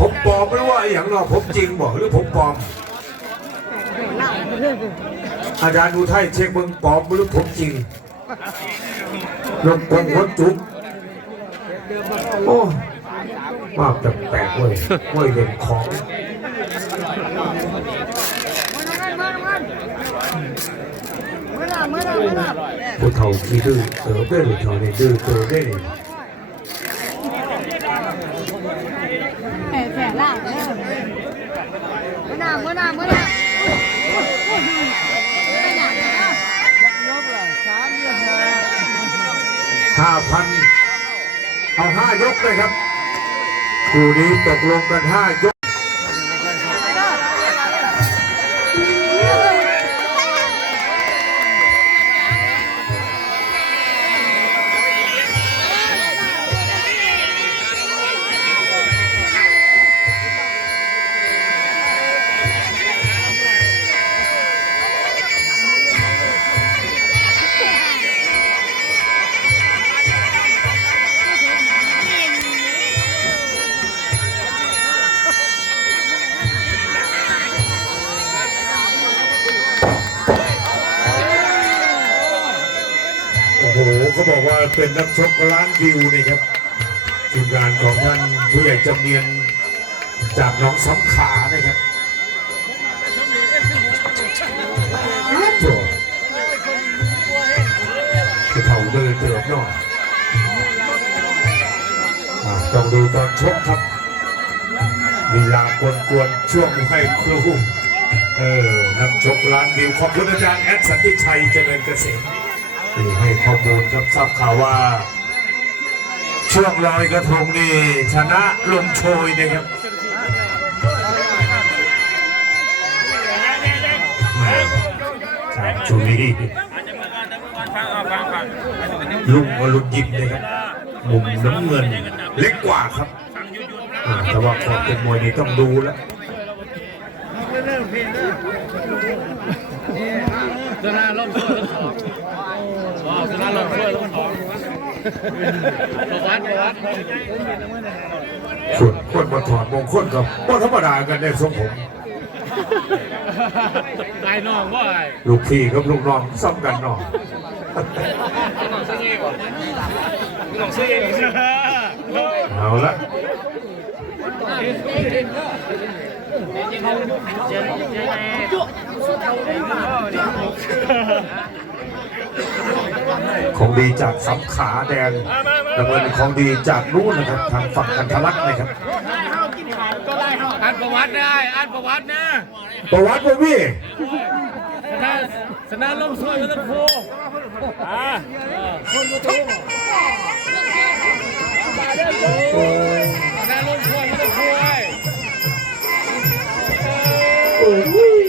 ผมปลอมไม่รู้ว่าอย่างเราผมจริงบอกหรือผมปลอม อาจารย์ดูไทยเช็คเบิ่งปลอมหรือผมจริงลงกงหัวจุ๊บโอ้มาแปลกๆเว้ยเว้ยเล่นของผู้เฒ่าขี้ดื้อเติบได้หรือเฒ่านี่ดื้อเติบได้ น้าเมื่อหน้าเมื่อหน้าเมื่อหน้าห้าพันเอาห้ายกเลยครับ คู่นี้ตกลงกันห้ายก หเขาบอกว่าเป็นนักชกล้านวิวนี่ครับทีมงานของท่านผู้ใหญ่จำเนียนจากน้องสำขานะครับโจ้จะเท่าเดินเติบเนาะอะต้องดูตอนชกครับลีลากวนๆช่วงให้ครูเออนักชกล้านวิวขอบคุณอาจารย์แอดสันติชัยเจริญเกษม นี่ให้ข้อมูลครับทราบข่าวว่า ช่วงลอยกระทงนี่ชนะลมโชยนะครับแม่จากจุลีลุงวรุณยิมนะครับมุมน้ำเงินเล็กกว่าครับแต่ว่าความเป็นมวยนี่ต้องดูแล้วชนะรอบถ้วยรอบสอง ว้าวชนะรอบถ้วยรอบสองประวัติประวัติคนคนมาถอดมงคลกับว่าธรรมดากันได้ทรงผมไอ้น้องว่าไอ้ลูกพี่กับลูกน้องซ้ำกันเนาะน้องซื้อเองก่อนน้องซื้อเองสิเอาละ ของดีจากสำขาแดงน้ำเงินของดีจากนู้นนะครับทางฝั่งกันทะลักนะครับอ่านประวัติได้อ่านประวัตินะประวัติบ่พี่ชนะชนะรอบถ้วยรอบโพอ่าคนมาทุ่งชนะรอบถ้วยรอบโพโ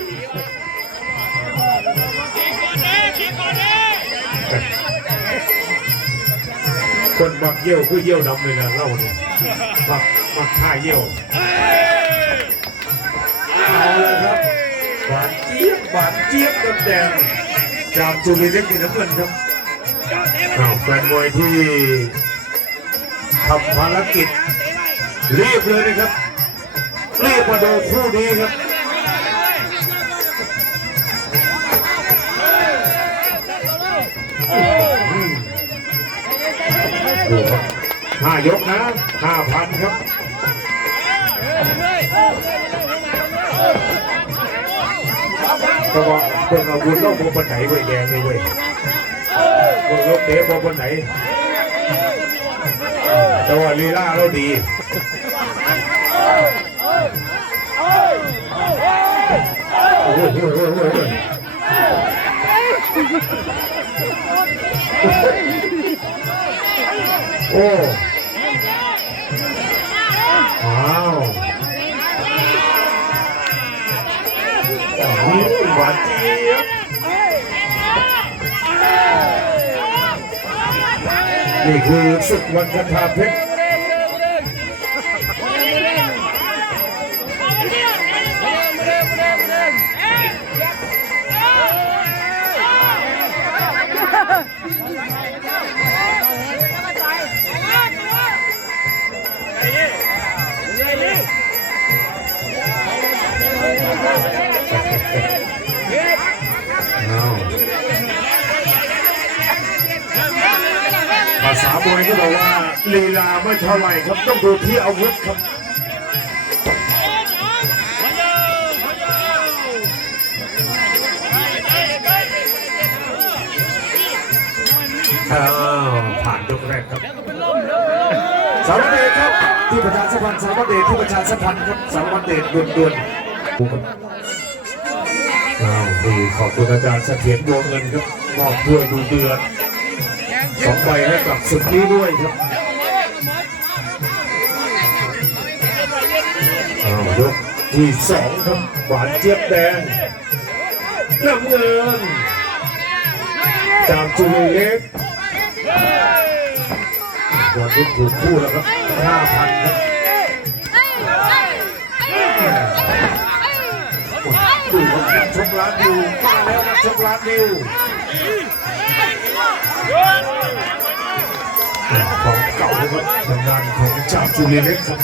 คนมักเยี่ยวคือเยี่ยวดำเลยนะเล่าเนี่ยมักมักท่าเยี่ยวเอาเลยครับหวานเจี๊ยบหวานเจี๊ยบน้ำแดงจากจุลีเล็กที่น้ำเงินครับเอาแฟนมวยที่ทำภารกิจรีบเลยนะครับรีบมาดูคู่นี้ครับ ห้ายกนะห้าพันครับก็บอกเพิ่งอาวุธโลกบนไหนเว้ยแดงเลยเว้ยเพิ่งลบเตะบนไหนแต่ว่าลีลาเราดี No. ษามวยก็บอกว่าลีลาไม่เท่าไหร่ครับต้องดูที่อาวุธครับอ้าวผ่านยกแรกครับสารวัตรเดชครับที่ประชาสัมพันธ์สารวัตรเดชที่ประชาสัมพันธ์ครับสารวัตรเดชด่วนด่วนอ้าวดีขอบคุณอาจารย์เสถียรดวงเงินครับมอบด้วยดูเดือด สองใบให้กับสุดนี้ด้วยครับอ้าวยกที่สองครับหวานเจี๊ยบแดงน้ำเงินจากจุลีเล็กวันนี้ถูกคู่แล้วครับห้าพันครับดูครับนักชกร้านดิวมาแล้วนักชกร้านดิว ของเก่าครับทางด้านของจากจุลีเล็กครับ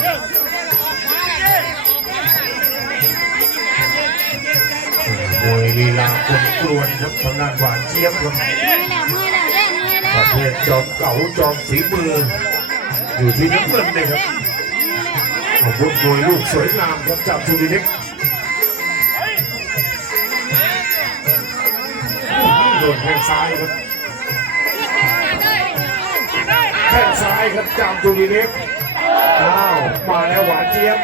มวยลีลาคนกลวนครับทางด้านหวานเจี๊ยบครับประเภทจอมเก่าจอมฝีมือ อยู่ที่น้ำเงินเลยครับอาวุธมวยลูกสวยงามครับจากทูดิเล็กโดนแข้งซ้ายครับ ข้งซ้ายครับจากทูดิเล็กอ้าวมาแล้วหวานเจี๊ยบ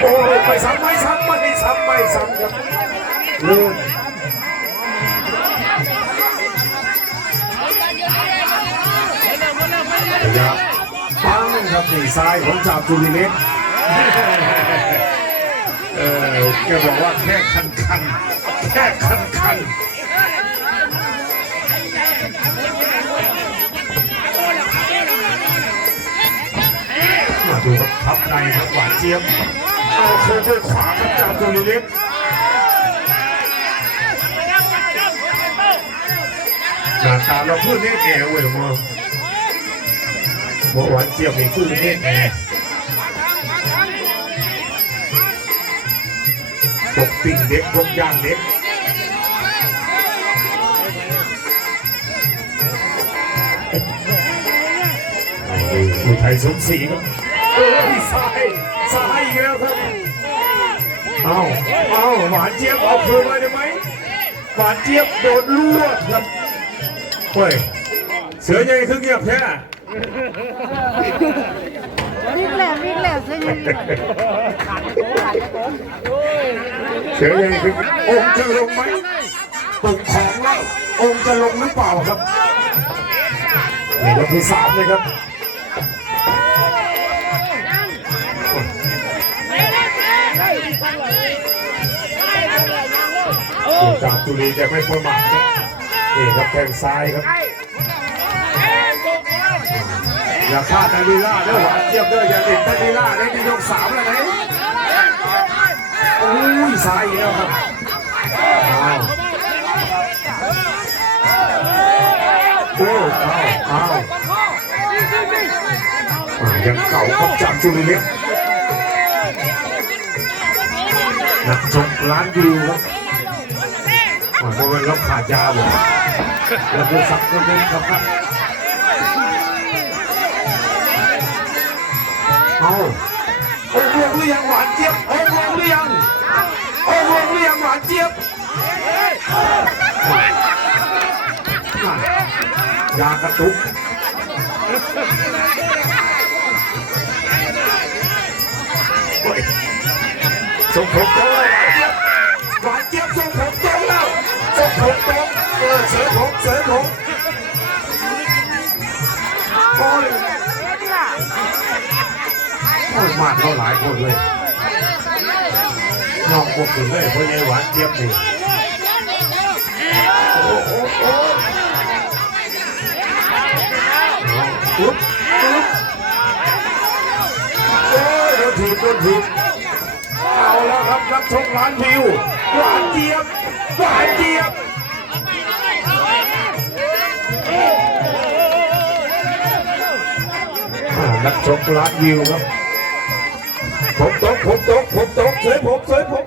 โอ้ยไม่ซ้ำไม่ซ้ำไม่ซ้ำไม่ซ้ำครับลื่นระยะปังครับนี่ซ้ายของจาบจูริเล็กเออแกบอกว่าแค่คันคันแค่คันคัน ดูครับทับในครับหวานเจี๊ยบเอาค้งด้วยขวาครับจาบจูริเล็กหน้าตาเราพูดเนี่ยแก่เว้ยมั้งเมื่อวันเจี๊ยวมีคู่เล่นแอร์ตกปิ้งเด็กพกย่างเด็กผู้ไทยสมศรีครับ โอ้ยซ้ายซ้ายอีกแล้วครับเอาเอาหวานเจี๊ยบเอาคืนมาได้ไหมหวานเจี๊ยบโดนลวดครับเฮ้ยเสือใหญ่คือเงียบแท้วิ่งแล้ววิ่งแล้วซะยังเสียยังคือองค์จะลงไหมปลุกของแล้วองค์จะลงหรือเปล่าครับนี่ยกที่สามเลยครับ ดูจากตุลีจะไม่ประมาทครับนี่ครับแข้งซ้ายครับอย่าฆ่าตาลีล่าเด้อหวานเจี๊ยบเด้ออย่าติดตาลีล่าในที่ยกสามแล้วไหนโอ้ยซ้ายอีกแล้วครับอ้าวโอ้อ้าวอ้าวอ่ายังเก่าครับจากสุริเล็กนักชกร้านวิวครับ เพราะว่าเราขาดยาบ่แล้วคือสักก็เป็นครับครับเอาโอ้ลงหรือยังหวานเจี๊ยบโอ้ลงหรือยังโอ้ลงหรือยังหวานเจี๊ยบยากระตุกโอ้ยส่งผมตรงแล้วห ส่งผมเออเสยผมเสยผมโอ้ยโอ้ยมาดเขาหลายคนเลยนอกพวกคุณเลยเพราะยายหวานเจี๊ยบนี่โอ้โหโอ้ปุ๊บปุ๊บโอ้ยโดนถีบโดนถีบเอาแล้วครับนักชกล้านวิวหวานเจี๊ยบหวานเจี๊ยบ นักชกล้านวิวครับผมตกผมตกผมตกเสยผมเสยผม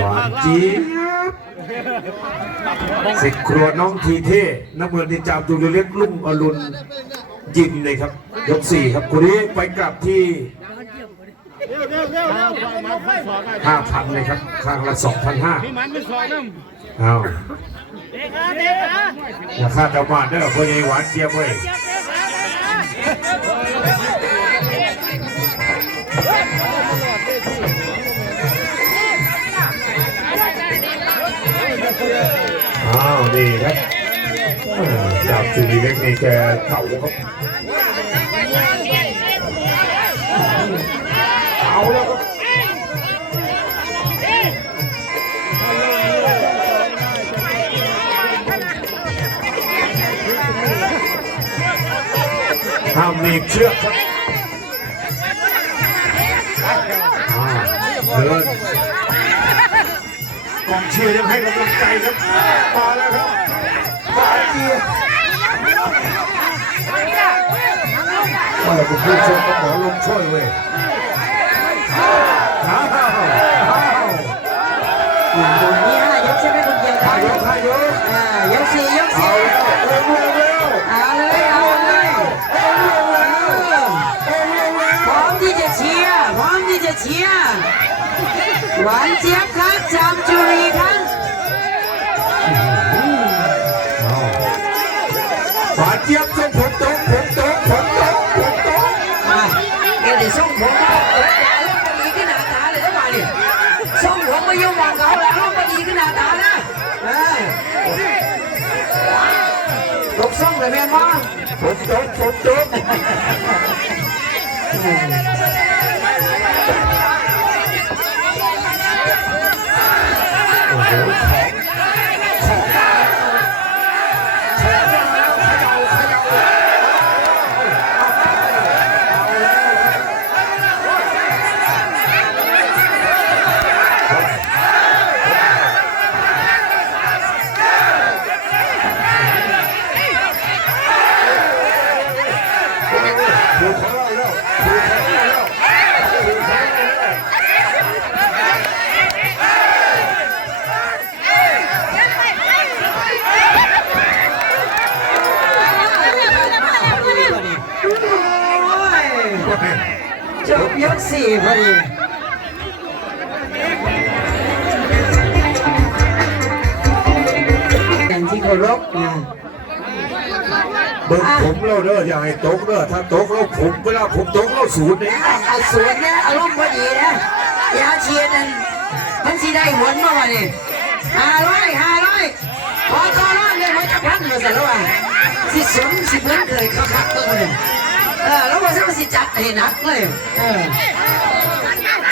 หวานจี๊บสิครัวน้องทีเท่นักเรียนที่จามจุลเล็กลุ่งอรุณยิมเลยครับ ยกสี่ครับคนนี้ไปกลับที่ห้าพันเลยครับ ข้างละสองพันห้ามีมัน เป็นสองน้ำเอาอย่าคาดเดามาเด้อพ่อใหญ่หวานเจี๊ยบเว้ยอ้าวนี่ครับเออดาบจุลีเล็กนี่แกเก่าครับเอาแล้วค ห้ามหนีบเชือกครับอ้าวเดินกองเชียร์ยังให้กำลังใจครับมาแล้วครับมาเกียร์ว่าเราเป็นผู้ชมกับหมอลมช่วยเว้ยอ้าวอ้าวมีห้ายกใช่ไหมคุณเกียรติขายกขายกอ่ายกสี่ยกเอาสี่แล้วเร็วเร็วเอาเลยเอาเลย พร้อมที่จะเชียร์พร้อมที่จะเชียร์หวานเจี๊ยบครับจามจุรีครับหวานเจี๊ยบส่งผมตกผมตกผมตกผมตกมาเดี๋ยวเดี๋ยวส่งผมมาเอ้ยลงมาดีขึ้นหน้าตาเลยทั้งวันนี่ส่งผมมายุ่งมองเขาแล้วลงมาดีขึ้นหน้าตานะเออตกส่งเลยแม่นบ้างผมตกผมตกโอ้โหของ ข กสี่พอดีอย่างที่เคารพนะเบิ่งผมเราเด้ออย่าให้ตกเด้อถ้าตกเราผมเวลาผมตกเราศูนย์นี่เอาสวนนะอารมณ์พอดีนะยาเชียร์นั่นมันสิได้หวนมาวันนี้ห้าร้อยห้าร้อยพอต่อรองเนี่ยมันจะพันมาสิแล้วว่าสิสมสิเพิ่นเคยเข้าคักตัวเลยเออแล้วว่าสิจัดให้หนักเลยเออ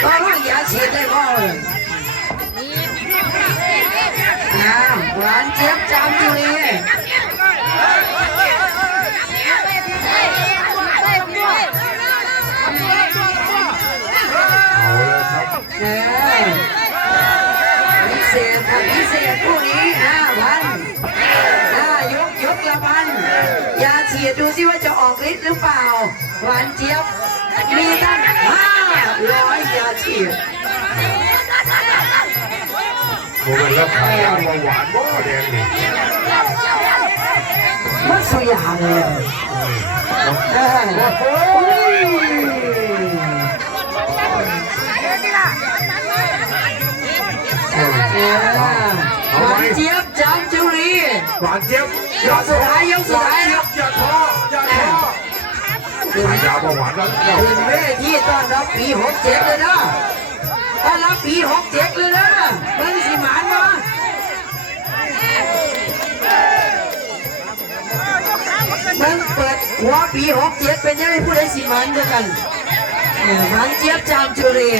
ต่อรองยาเชียร์ได้บ่เลยนะหวานเจี๊ยบจามจุรีเอาแล้วครับเออพิเศษค่ะพิเศษผู้นี้ห้าพันห้ายกยกละพันยาฉีดดูสิว่าจะ ออกฤทธิ์หรือเปล่า หวานเจี๊ยบ มีตั้งห้าร้อยยาฉีดโอ้ยแล้วขายยาเบาหวานบ่แดงนี่มันสุยางเลยเออโอ้ยเออหวานเจี๊ยบจามจุรีหวานเจี๊ยบยกสุดท้ายยกสุดท้ายครับอย่าท้ออย่าท้อ ขายยาเบาหวานแล้วถึงเวทีต้อนรับปีหกเจ็ดเลยนะต้อนรับปีหกเจ็ดเลยนะเบิ้งสิหมานมาเบิ้งเปิดหัวปีหกเจ็ดเป็นยังไงผู้ใดสิหมานด้วยกันเนี่ยหวานเจี๊ยบจามจุรี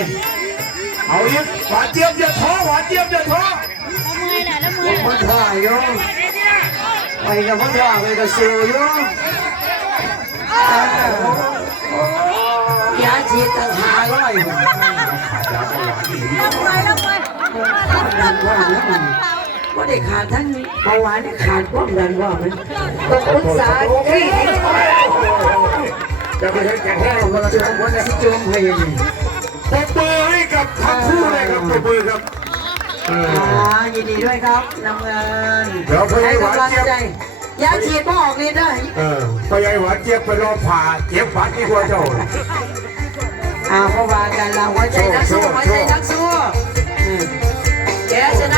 เอาอีกหวานเจี๊ยบอย่าท้อหวานเจี๊ยบอย่าท้อมันถ่ายอยู่ไปกับมันถ่ายไปกับสูอยู่อ่า ยาฉีดตั้งห้าร้อยขายยาเบาหวานนี่ว่าได้ขาดทั้งเบาหวานได้ขาดความดันว่ามันต้องปรึกษาคลินิกจะไปให้แกแห้งคนละจุเจ้า่มคนละจุ่มให้ยังปรบมือให้กับทั้งคู่เลยครับปรบมือครับอ่าอยินดีด้วยครับน้ำเงินเดี๋ยวให้กำลังใจ ยาฉีดพ่อออกฤทธิ์ได้เออไปยายหวานเจี๊ยบไปรอผ่าเจี๊ยบฝันที่หัวเจ้าอ่าเพราะว่ากันเราหัวใจนักสู้หัวใจนักสู้อืมแกชนะ